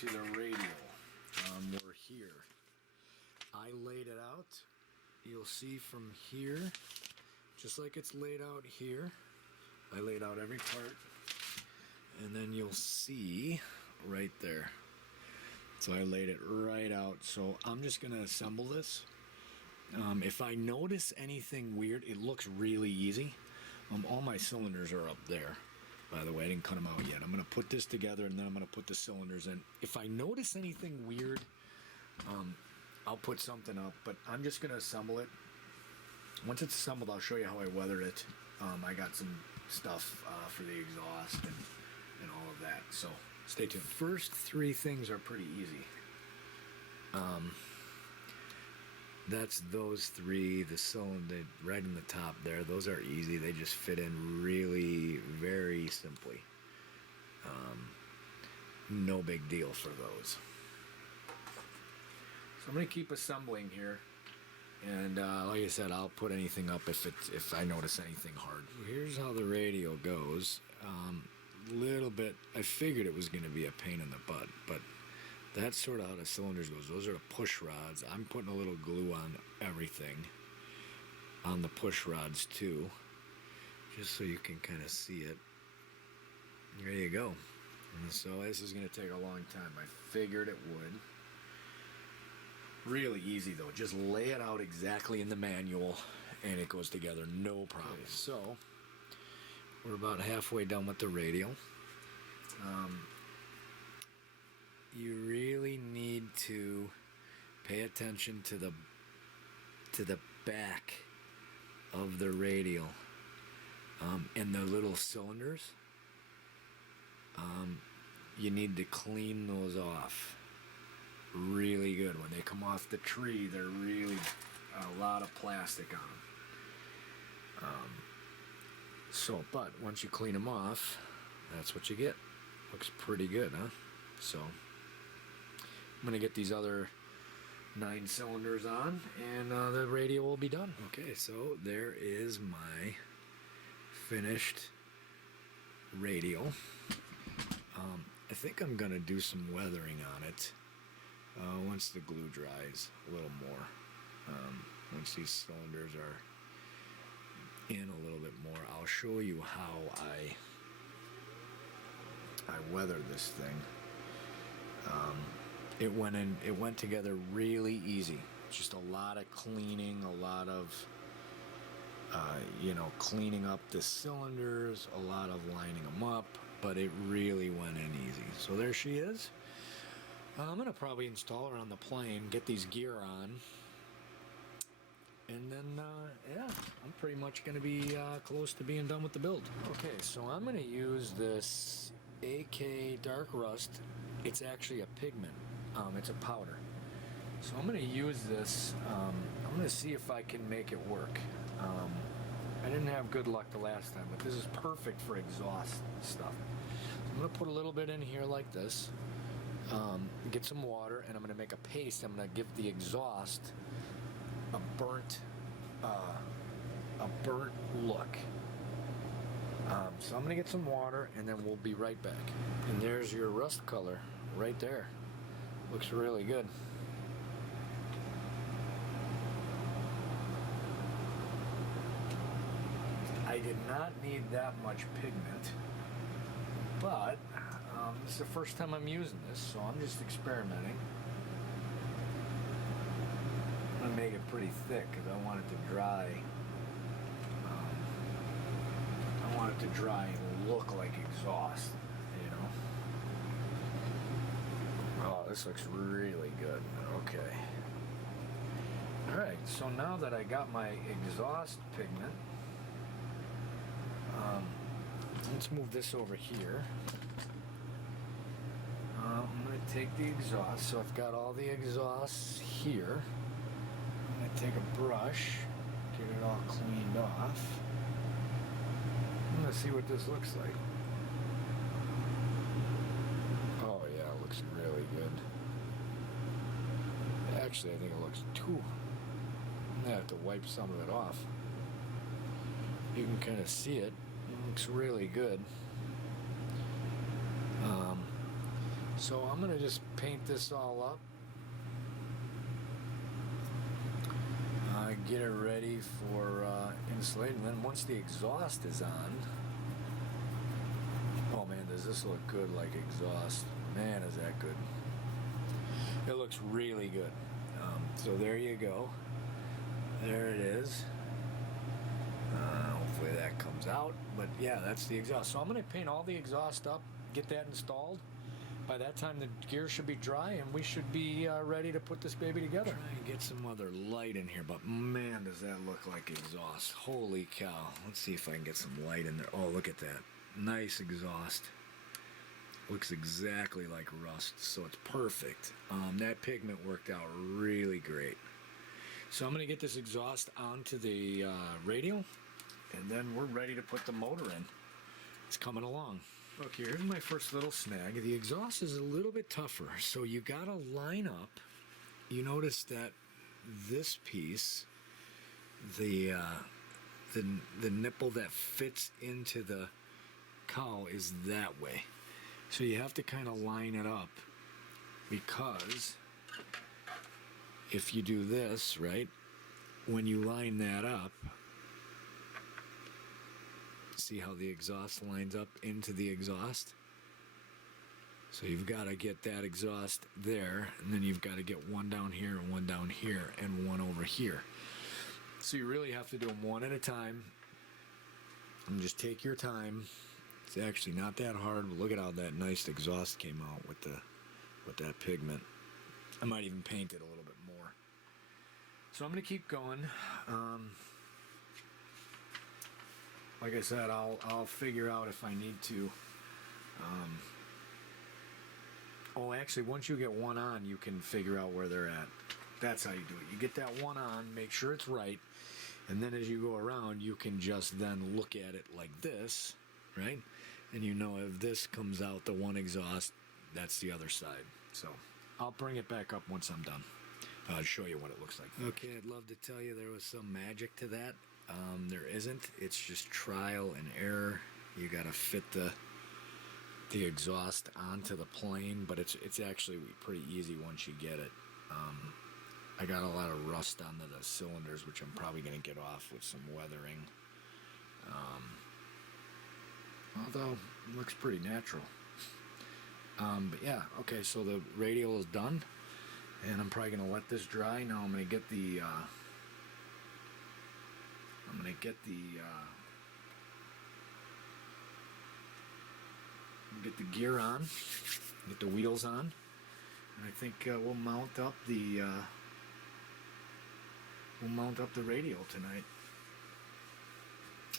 to the radial. We're here. I laid it out. You'll see from here, just like it's laid out here, I laid out every part, and then you'll see right there. So I laid it right out. So I'm just gonna assemble this. If I notice anything weird, it looks really easy. All my cylinders are up there. By the way, I didn't cut them out yet. I'm gonna put this together and then I'm gonna put the cylinders in. If I notice anything weird, I'll put something up, but I'm just gonna assemble it. Once it's assembled, I'll show you how I weathered it. I got some stuff for the exhaust and all of that, so stay tuned. First three things are pretty easy. That's those three, the cylinder right in the top there, those are easy. They just fit in really very simply. No big deal for those. So I'm going to keep assembling here, and like I said, I'll put anything up if I notice anything hard. Here's how the radial goes. Little bit, I figured it was going to be a pain in the butt, but that's sort of how the cylinders goes. Those are the push rods. I'm putting a little glue on everything, on the push rods too, just so you can kind of see it. There you go. And so this is going to take a long time. I figured it would. Really easy though. Just lay it out exactly in the manual and it goes together, no problem. Okay, so we're about halfway done with the radial. You really need to pay attention to the back of the radial and the little cylinders. You need to clean those off really good. When they come off the tree, they're really a lot of plastic on them. But once you clean them off, that's what you get. Looks pretty good, huh? So I'm gonna get these other 9 cylinders on, and the radial will be done. Okay, so there is my finished radial. I think I'm gonna do some weathering on it once the glue dries a little more. Once these cylinders are in a little bit more, I'll show you how I weathered this thing. It went together really easy. Just a lot of cleaning, a lot of cleaning up the cylinders, a lot of lining them up, but it really went in easy. So there she is. I'm gonna probably install her on the plane, get these gear on, and then yeah, I'm pretty much gonna be close to being done with the build. Okay, so I'm gonna use this AK Dark Rust. It's actually a pigment. It's a powder. So I'm going to use this. I'm going to see if I can make it work. I didn't have good luck the last time, but this is perfect for exhaust stuff. So I'm going to put a little bit in here like this. Get some water, and I'm going to make a paste. I'm going to give the exhaust a burnt look. So I'm going to get some water, and then we'll be right back. And there's your rust color right there. Looks really good. I did not need that much pigment, but this is the first time I'm using this, so I'm just experimenting. I'm going to make it pretty thick because I want it to dry. I want it to dry and look like exhaust, you know. Oh, this looks really good. Okay. Alright, so now that I got my exhaust pigment, let's move this over here. I'm going to take the exhaust. So I've got all the exhausts here. I'm going to take a brush, get it all cleaned off. I'm going to see what this looks like. Oh yeah, it looks really good. Actually, I think it looks too... I'm going to have to wipe some of it off. You can kind of see it. It looks really good. So I'm gonna just paint this all up. Get it ready for insulating. Then once the exhaust is on, oh man, does this look good like exhaust? Man, is that good. It looks really good. So there you go. There it is. Hopefully that comes out. But yeah, that's the exhaust. So I'm going to paint all the exhaust up, get that installed. By that time the gear should be dry and we should be ready to put this baby together. Try and get some other light in here, but man, does that look like exhaust. Holy cow. Let's see if I can get some light in there. Oh, look at that. Nice exhaust. Looks exactly like rust, so it's perfect. That pigment worked out really great. So I'm going to get this exhaust onto the radial, and then we're ready to put the motor in. It's coming along. Okay, here's my first little snag. The exhaust is a little bit tougher, so you gotta line up. You notice that this piece, the nipple that fits into the cowl is that way. So you have to kind of line it up, because if you do this, right, when you line that up, see how the exhaust lines up into the exhaust? So you've got to get that exhaust there, and then you've got to get one down here and one down here and one over here. So you really have to do them one at a time and just take your time. It's actually not that hard, but look at how that nice exhaust came out with that pigment. I might even paint it a little bit more. So I'm going to keep going. Like I said, I'll figure out if I need to. Oh, actually, once you get one on, you can figure out where they're at. That's how you do it. You get that one on, make sure it's right, and then as you go around, you can just then look at it like this, right? And you know if this comes out the one exhaust, that's the other side. So I'll bring it back up once I'm done. I'll show you what it looks like. Okay, I'd love to tell you there was some magic to that. There isn't. It's just trial and error. You got to fit the exhaust onto the plane, but it's actually pretty easy once you get it. I got a lot of rust onto the cylinders, which I'm probably going to get off with some weathering. Although it looks pretty natural. But yeah, okay, so the radial is done, and I'm probably going to let this dry. Now I'm going to get the get the gear on, get the wheels on, and I think we'll mount up the radial tonight.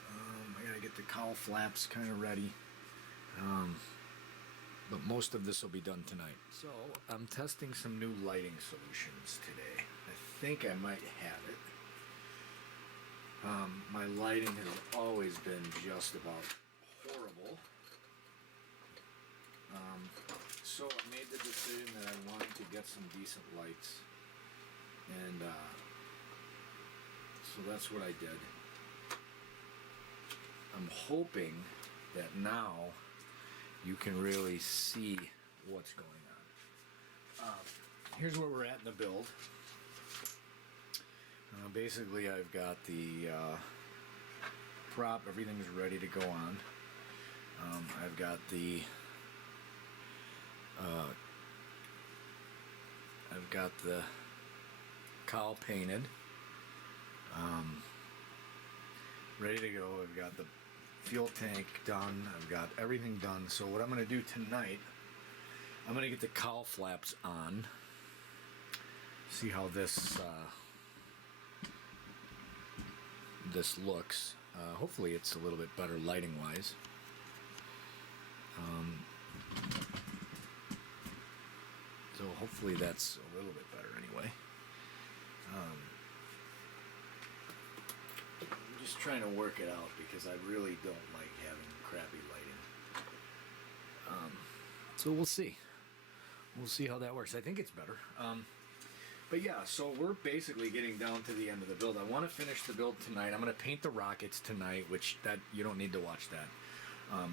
I gotta get the cowl flaps kind of ready, but most of this will be done tonight. So I'm testing some new lighting solutions today. I think I might have it. My lighting has always been just about horrible. So I made the decision that I wanted to get some decent lights, and so that's what I did. I'm hoping that now you can really see what's going on. Here's where we're at in the build. Basically, I've got the prop, everything's ready to go on. I've got the cowl painted, ready to go. I've got the fuel tank done. I've got everything done. So what I'm going to do tonight, I'm going to get the cowl flaps on. See how this looks. Hopefully it's a little bit better lighting wise. So hopefully that's a little bit better anyway. I'm just trying to work it out because I really don't like having crappy lighting. So we'll see. We'll see how that works. I think it's better. But yeah, so we're basically getting down to the end of the build. I want to finish the build tonight. I'm going to paint the rockets tonight, which that you don't need to watch that.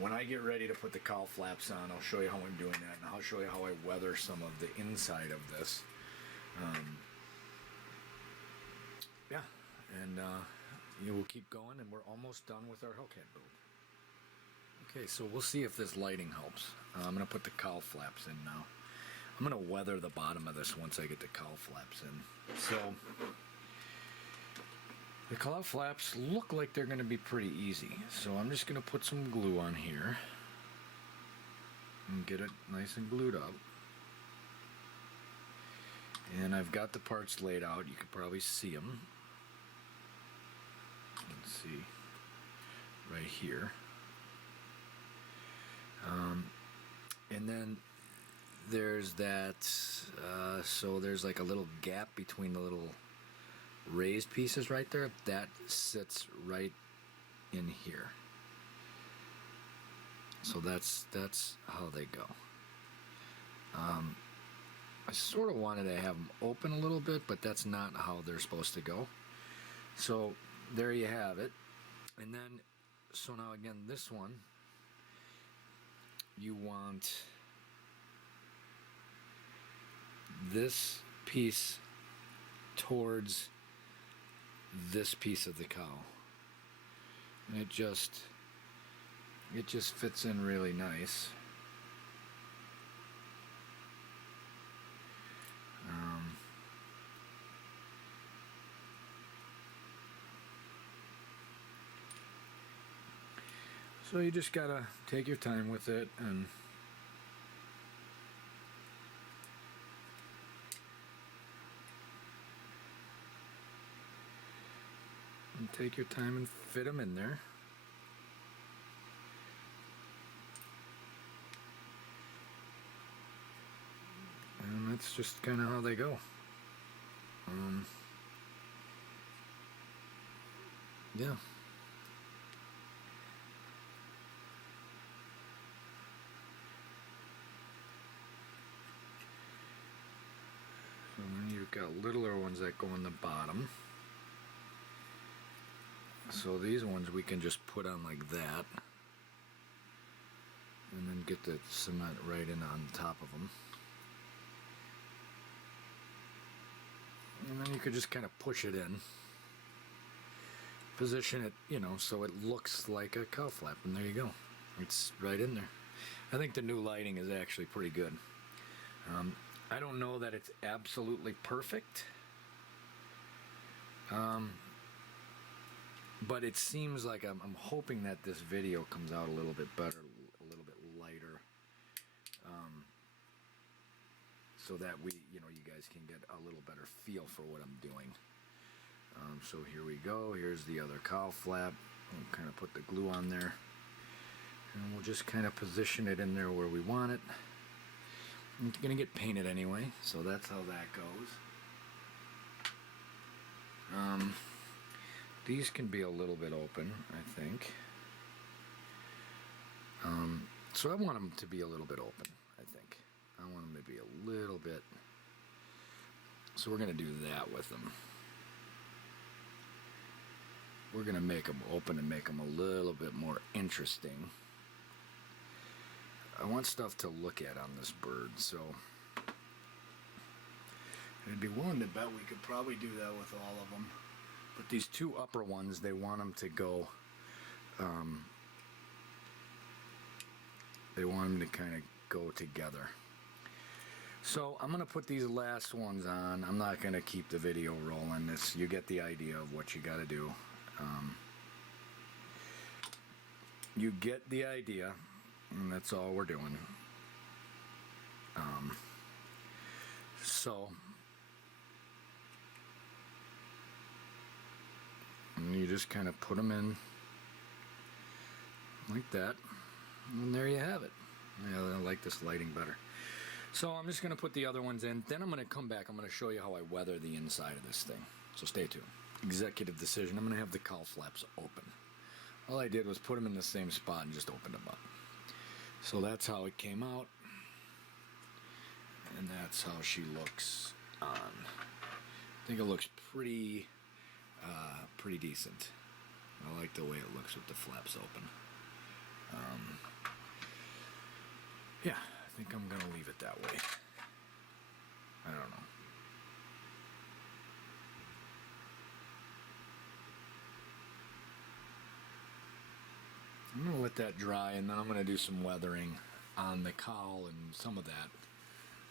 When I get ready to put the cowl flaps on, I'll show you how I'm doing that, and I'll show you how I weather some of the inside of this. Yeah, and we'll keep going, and we're almost done with our Hellcat build. Okay, so we'll see if this lighting helps. I'm going to put the cowl flaps in now. I'm going to weather the bottom of this once I get the cowl flaps in. So, the cowl flaps look like they're going to be pretty easy. So I'm just going to put some glue on here and get it nice and glued up. And I've got the parts laid out. You can probably see them. Let's see, right here. And then there's that, so there's like a little gap between the little raised pieces right there. That sits right in here. So that's how they go. I sort of wanted to have them open a little bit, but that's not how they're supposed to go. So there you have it. And then, so now again, this one, you want this piece towards this piece of the cowl, and it just fits in really nice. So you just gotta take your time with it and take your time and fit them in there. And that's just kind of how they go. Yeah. So then you've got littler ones that go on the bottom. So these ones we can just put on like that, and then get the cement right in on top of them. And then you could just kind of push it in, position it, so it looks like a cowl flap, and there you go. It's right in there. I think the new lighting is actually pretty good. I don't know that it's absolutely perfect. But it seems like I'm hoping that this video comes out a little bit better, a little bit lighter, so that you guys can get a little better feel for what I'm doing. So here we go. Here's the other cowl flap. We'll kind of put the glue on there, and we'll just kind of position it in there where we want it. It's gonna get painted anyway, so that's how that goes. These can be a little bit open, I think. So I want them to be a little bit open, I think. I want them to be a little bit. So we're going to do that with them. We're going to make them open and make them a little bit more interesting. I want stuff to look at on this bird, so I'd be willing to bet we could probably do that with all of them. But these two upper ones, they want them to go, they want them to kind of go together. So I'm going to put these last ones on. I'm not going to keep the video rolling. You get the idea of what you got to do. You get the idea, and that's all we're doing. And you just kind of put them in like that, and there you have it. Yeah, I like this lighting better. So I'm just going to put the other ones in, then I'm going to come back. I'm going to show you how I weather the inside of this thing. So stay tuned. Executive decision. I'm going to have the cowl flaps open. All I did was put them in the same spot and just opened them up. So that's how it came out, and that's how she looks on. I think it looks pretty decent. I like the way it looks with the flaps open. Yeah, I think I'm gonna leave it that way. I don't know. I'm gonna let that dry, and then I'm gonna do some weathering on the cowl and some of that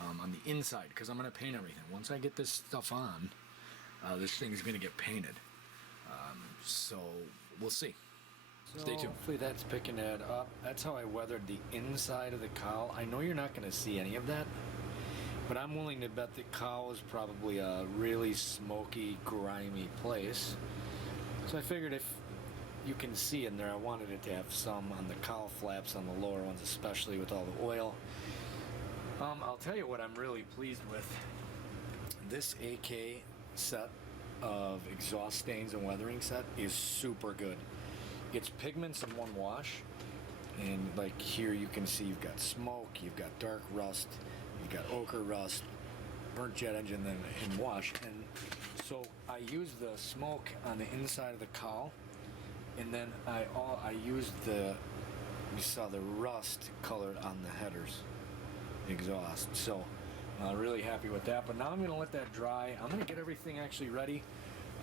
on the inside, because I'm gonna paint everything. Once I get this stuff on, this thing is gonna get painted. So we'll see. Stay tuned. Hopefully that's picking that up. That's how I weathered the inside of the cowl. I know you're not going to see any of that, but I'm willing to bet the cowl is probably a really smoky, grimy place. So I figured if you can see in there, I wanted it to have some on the cowl flaps, on the lower ones especially, with all the oil. I'll tell you what I'm really pleased with. This AK set of exhaust stains and weathering set is super good. It's pigments in one wash, and like here you can see you've got smoke, you've got dark rust, you've got ochre rust, burnt jet engine, then in wash. And so I used the smoke on the inside of the cowl, and then I used you saw the rust colored on the headers exhaust. So really happy with that. But now I'm going to let that dry. I'm going to get everything actually ready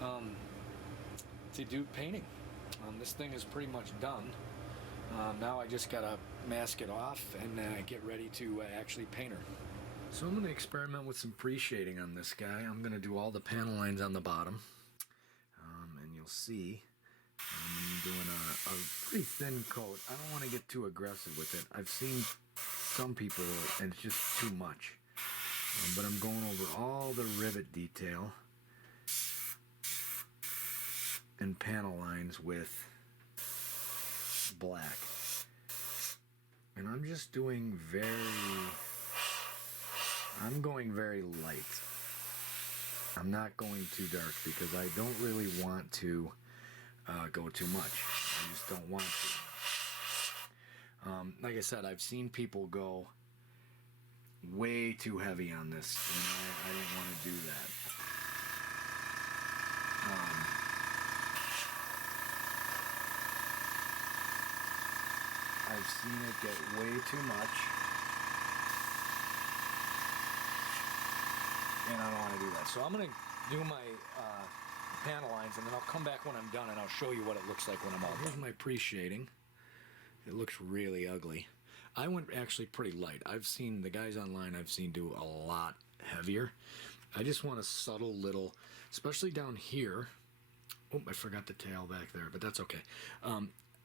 to do painting. This thing is pretty much done. Now I just gotta mask it off and get ready to actually paint her. So I'm gonna experiment with some pre-shading on this guy. I'm gonna do all the panel lines on the bottom, and you'll see I'm doing a pretty thin coat. I don't want to get too aggressive with it. I've seen some people and it's just too much, but I'm going over all the rivet detail and panel lines with black, and I'm just doing I'm going very light. I'm not going too dark because I don't really want to go too much. I just don't want to. Like I said, I've seen people go way too heavy on this, and I didn't want to do that. I've seen it get way too much, and I don't want to do that. So I'm going to do my panel lines, and then I'll come back when I'm done, and I'll show you what it looks like when I'm all done. Here's my pre-shading. It looks really ugly. I went actually pretty light. I've seen the guys online do a lot heavier. I just want a subtle little, especially down here. Oh, I forgot the tail back there, but that's okay.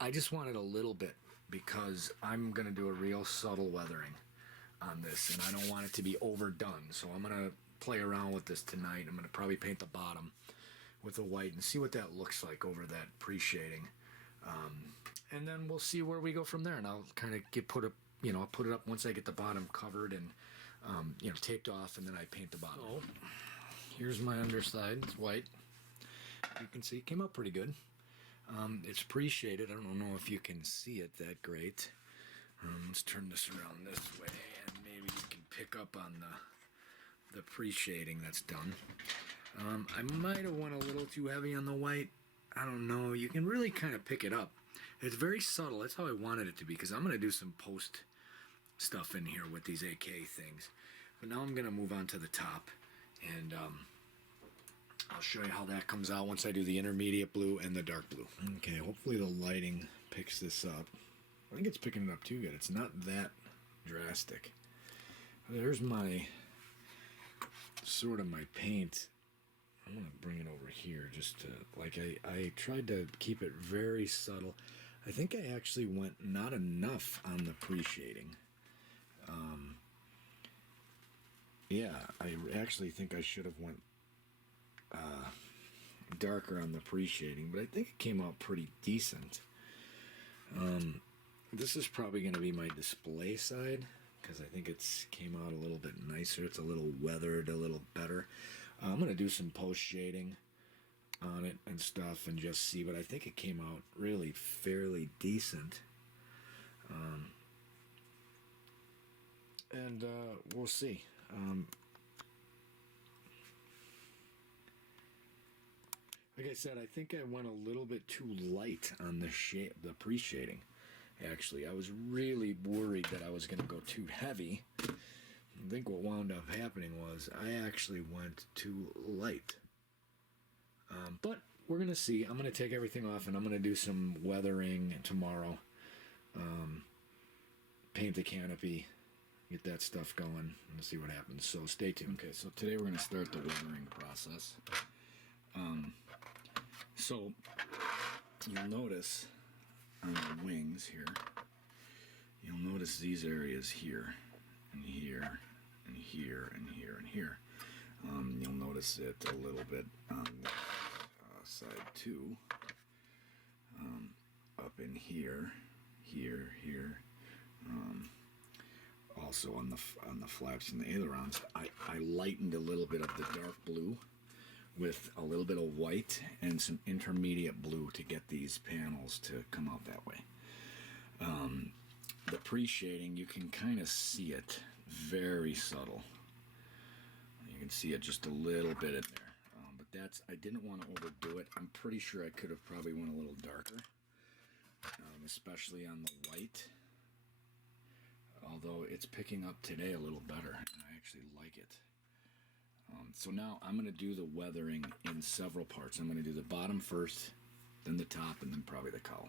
I just wanted a little bit, because I'm going to do a real subtle weathering on this, and I don't want it to be overdone. So I'm going to play around with this tonight. I'm going to probably paint the bottom with a white and see what that looks like over that pre-shading. And then we'll see where we go from there, and I'll kind of I'll put it up once I get the bottom covered and taped off, and then I paint the bottom. So here's my underside. It's white. You can see it came out pretty good. It's pre-shaded. I don't know if you can see it that great. Let's turn this around this way, and maybe you can pick up on the pre-shading that's done. I might have went a little too heavy on the white. I don't know. You can really kind of pick it up. It's very subtle. That's how I wanted it to be, because I'm going to do some post stuff in here with these AK things. But now I'm going to move on to the top, and I'll show you how that comes out once I do the intermediate blue and the dark blue. Okay, hopefully the lighting picks this up. I think it's picking it up too good. It's not that drastic. There's my sort of my paint. I'm going to bring it over here just to, like, I tried to keep it very subtle. I think I actually went not enough on the pre-shading. Yeah, I actually think I should have went darker on the pre-shading, but I think it came out pretty decent. This is probably going to be my display side, because I think it's came out a little bit nicer. It's a little weathered, a little better. I'm going to do some post shading on it and stuff and just see, but I think it came out really fairly decent. And we'll see. Like I said, I think I went a little bit too light on the pre-shading. Actually, I was really worried that I was going to go too heavy. I think what wound up happening was I actually went too light. But we're going to see. I'm going to take everything off, and I'm going to do some weathering tomorrow. Paint the canopy, get that stuff going, and see what happens. So stay tuned. Okay, so today we're going to start the weathering process. So you'll notice on the wings here, you'll notice these areas here, and here, and here, and here, and here. You'll notice it a little bit on the side too. Up in here, here, here. Also on the flaps and the ailerons, I lightened a little bit of the dark blue with a little bit of white and some intermediate blue to get these panels to come out that way. The pre-shading, you can kind of see it, very subtle. You can see it just a little bit in there. But that's, I didn't want to overdo it. I'm pretty sure I could have probably went a little darker, especially on the white. Although it's picking up today a little better, and I actually like it. So now I'm going to do the weathering in several parts. I'm going to do the bottom first, then the top, and then probably the cowl.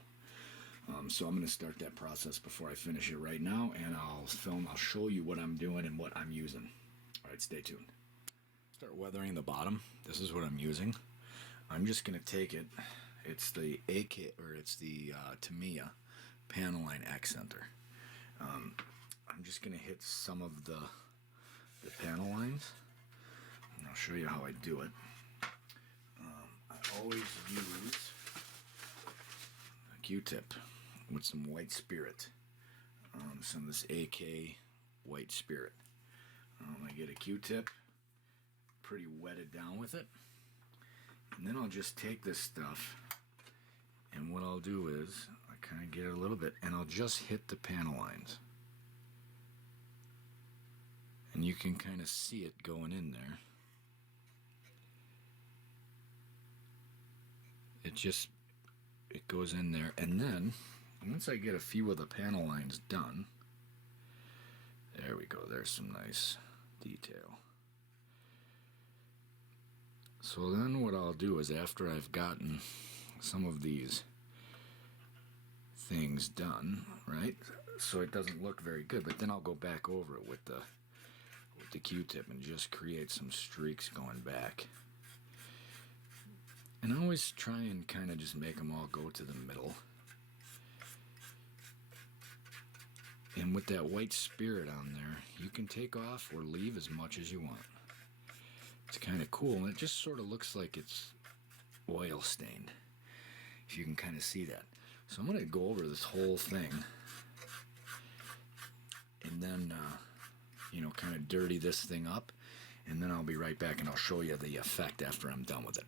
So I'm going to start that process before I finish it right now, and I'll show you what I'm doing and what I'm using. All right, stay tuned. Start weathering the bottom. This is what I'm using. I'm just going to take it. It's the Tamiya panel line accenter. I'm just going to hit some of the panel lines, and I'll show you how I do it. I always use a Q-tip with some white spirit, some of this AK white spirit. I get a Q-tip, pretty wetted down with it, and then I'll just take this stuff, and what I'll do is I kind of get it a little bit, and I'll just hit the panel lines. And you can kind of see it going in there. It goes in there, and then once I get a few of the panel lines done, there we go, there's some nice detail. So then what I'll do is, after I've gotten some of these things done, right, so it doesn't look very good, but then I'll go back over it with the Q-tip and just create some streaks going back. And I always try and kind of just make them all go to the middle. And with that white spirit on there, you can take off or leave as much as you want. It's kind of cool, and it just sort of looks like it's oil stained, if you can kind of see that. So I'm going to go over this whole thing, and then kind of dirty this thing up, and then I'll be right back and I'll show you the effect after I'm done with it.